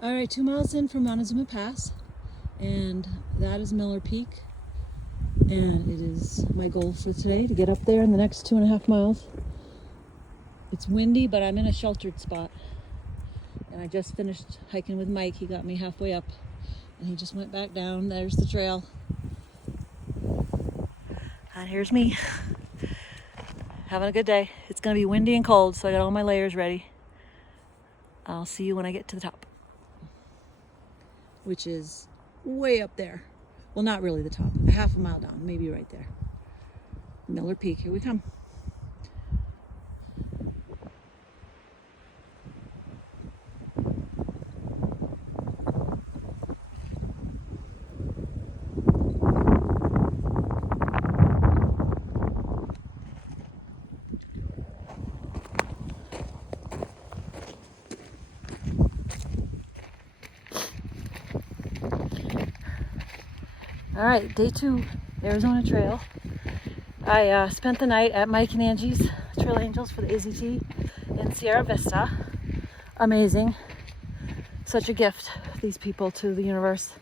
All right, 2 miles in from Montezuma Pass, and that is Miller Peak. And it is my goal for today to get up there in the next 2.5 miles. It's windy, but I'm in a sheltered spot. And I just finished hiking with Mike. He got me halfway up, and he just went back down. There's the trail. And here's me, having a good day. It's gonna be windy and cold, so I got all my layers ready. I'll see you when I get to the top, which is way up there. Well, not really the top, a half a mile down, maybe right there. Miller Peak, here we come. All right, day 2, Arizona Trail. I spent the night at Mike and Angie's Trail Angels for the AZT in Sierra Vista. Amazing. Such a gift, these people, to the universe.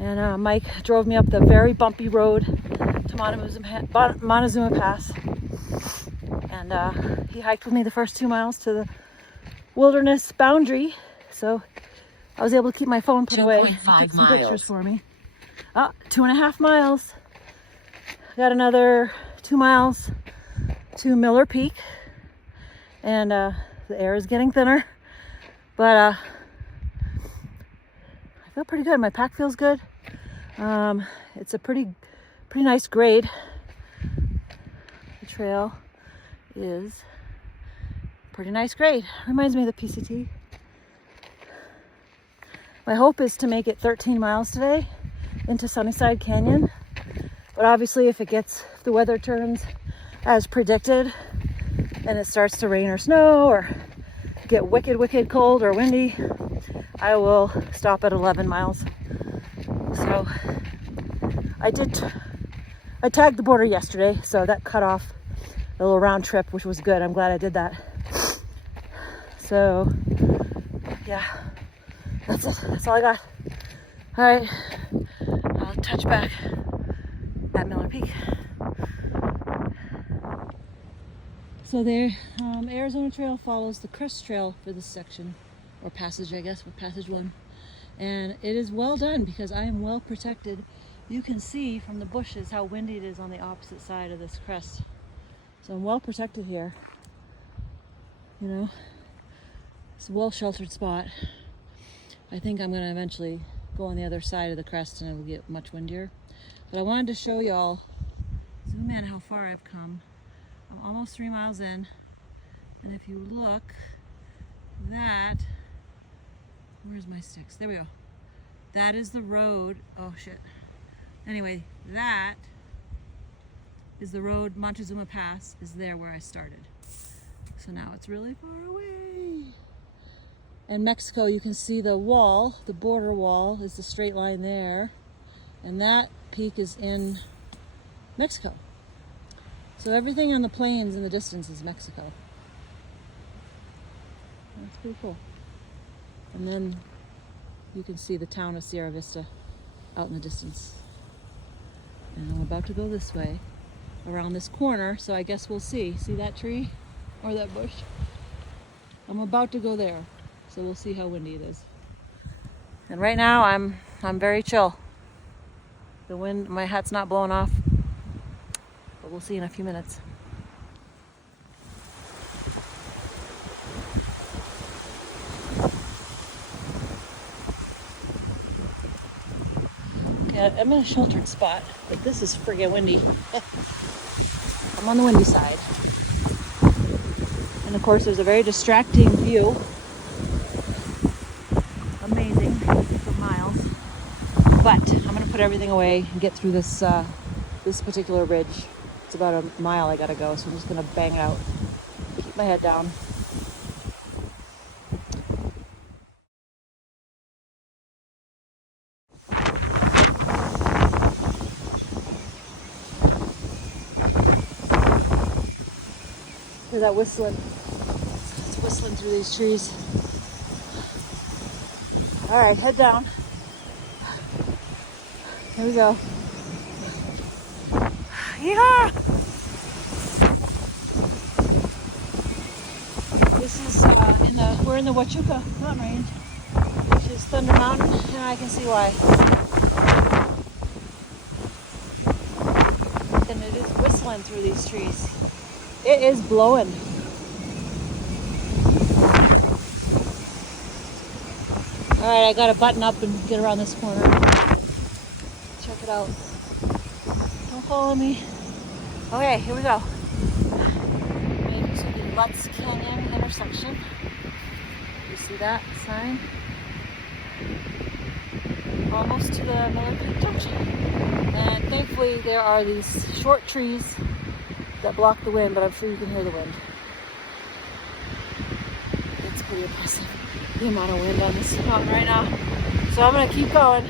And Mike drove me up the very bumpy road to Montezuma Pass. And he hiked with me the first 2 miles to the wilderness boundary. So I was able to keep my phone put away. He took some pictures for me. 2.5 miles. Got another 2 miles to Miller Peak, and the air is getting thinner, but I feel pretty good. My pack feels good. It's a pretty nice grade. The trail is pretty nice grade. Reminds me of the PCT. My hope is to make it 13 miles today into Sunnyside Canyon, but obviously if the weather turns as predicted and it starts to rain or snow or get wicked cold or windy, I will stop at 11 miles. So I tagged the border yesterday, so that cut off a little round trip, which was good. I'm glad I did that. So yeah, that's it. That's all I got. All right, I'll touch back at Miller Peak. So there, Arizona Trail follows the Crest Trail for this section, or passage, I guess, with passage 1. And it is well done because I am well protected. You can see from the bushes how windy it is on the opposite side of this crest. So I'm well protected here. You know, it's a well sheltered spot. I think I'm gonna eventually go on the other side of the crest and it will get much windier. But I wanted to show y'all, zoom in, how far I've come. I'm almost 3 miles in, and if you look, where's my sticks? There we go. That is the road. Oh shit. Anyway, that is the road. Montezuma Pass is there where I started. So now it's really far away. And Mexico, you can see the wall, the border wall is the straight line there. And that peak is in Mexico. So everything on the plains in the distance is Mexico. That's pretty cool. And then you can see the town of Sierra Vista out in the distance. And I'm about to go this way, around this corner, so I guess we'll see. See that tree or that bush? I'm about to go there, so we'll see how windy it is. And right now I'm very chill. The wind, my hat's not blowing off, but we'll see in a few minutes. Okay, I'm in a sheltered spot, but this is friggin' windy. I'm on the windy side. And of course there's a very distracting view. Amazing for miles. But I'm gonna put everything away and get through this this particular ridge. It's about a mile I gotta go, so I'm just gonna bang it out. Keep my head down. Hear that whistling? It's whistling through these trees. All right, head down. Here we go. Yeah. This is we're in the Huachuca mountain range, which is Thunder Mountain, and I can see why. And it is whistling through these trees. It is blowing. All right, I got to button up and get around this corner. Check it out. Don't follow me. Okay, here we go. Maybe to the Lutz Canyon intersection. You see that sign? Almost to the Miller Peak Junction. And thankfully there are these short trees that block the wind, but I'm sure you can hear the wind. It's pretty impressive, the amount of wind on this mountain right now. So I'm gonna keep going.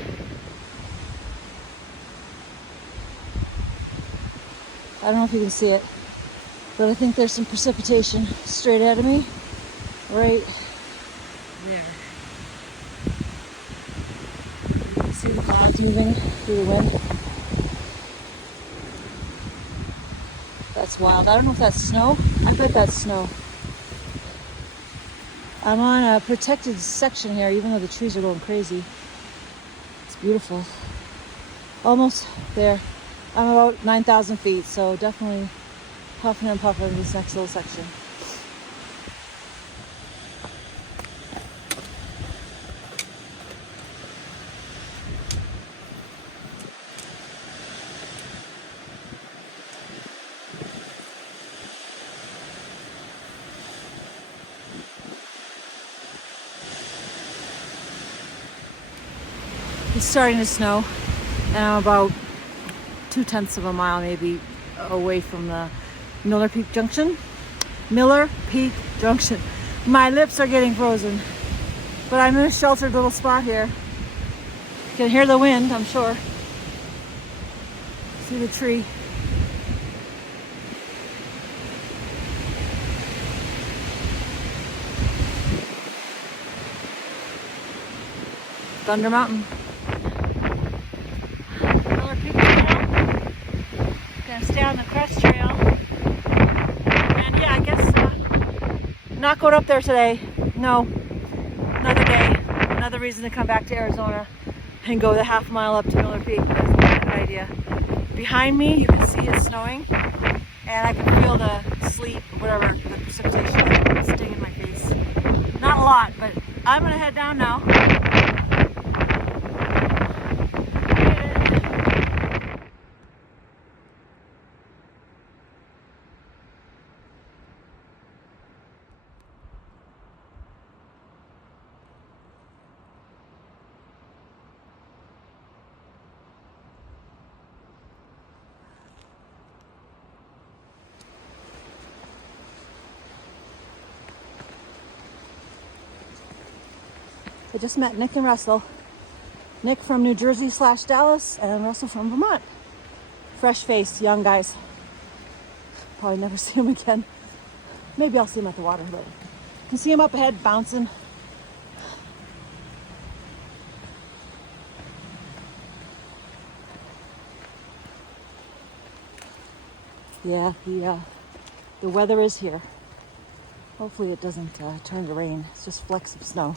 I don't know if you can see it, but I think there's some precipitation straight ahead of me, right there. You can see the clouds moving through the wind. That's wild. I don't know if that's snow. I bet that's snow. I'm on a protected section here, even though the trees are going crazy. It's beautiful. Almost there. I'm about 9,000 feet, so definitely puffing and puffing this next little section. It's starting to snow, and I'm about 2/10 of a mile maybe away from the Miller Peak Junction. Miller Peak Junction. My lips are getting frozen, but I'm in a sheltered little spot here. You can hear the wind, I'm sure. See the tree. Thunder Mountain. Stay on the crest trail, and yeah, I guess not going up there today. No, another day, another reason to come back to Arizona and go the half mile up to Miller Peak. That's a good idea. Behind me, you can see it's snowing, and I can feel the sleet, whatever, the precipitation stinging my face. Not a lot, but I'm gonna head down now. I just met Nick and Russell. Nick from New Jersey / Dallas, and Russell from Vermont. Fresh-faced, young guys. Probably never see him again. Maybe I'll see him at the water, but you can see him up ahead bouncing. Yeah, the weather is here. Hopefully it doesn't turn to rain. It's just flecks of snow.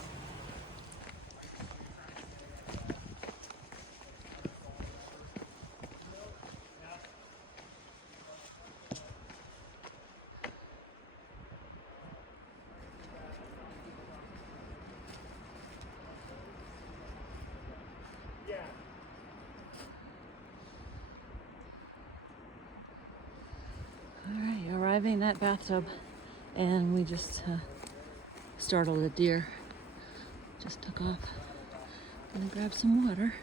Alright, arriving at bathtub, and we just startled a deer. Just took off. Gonna grab some water.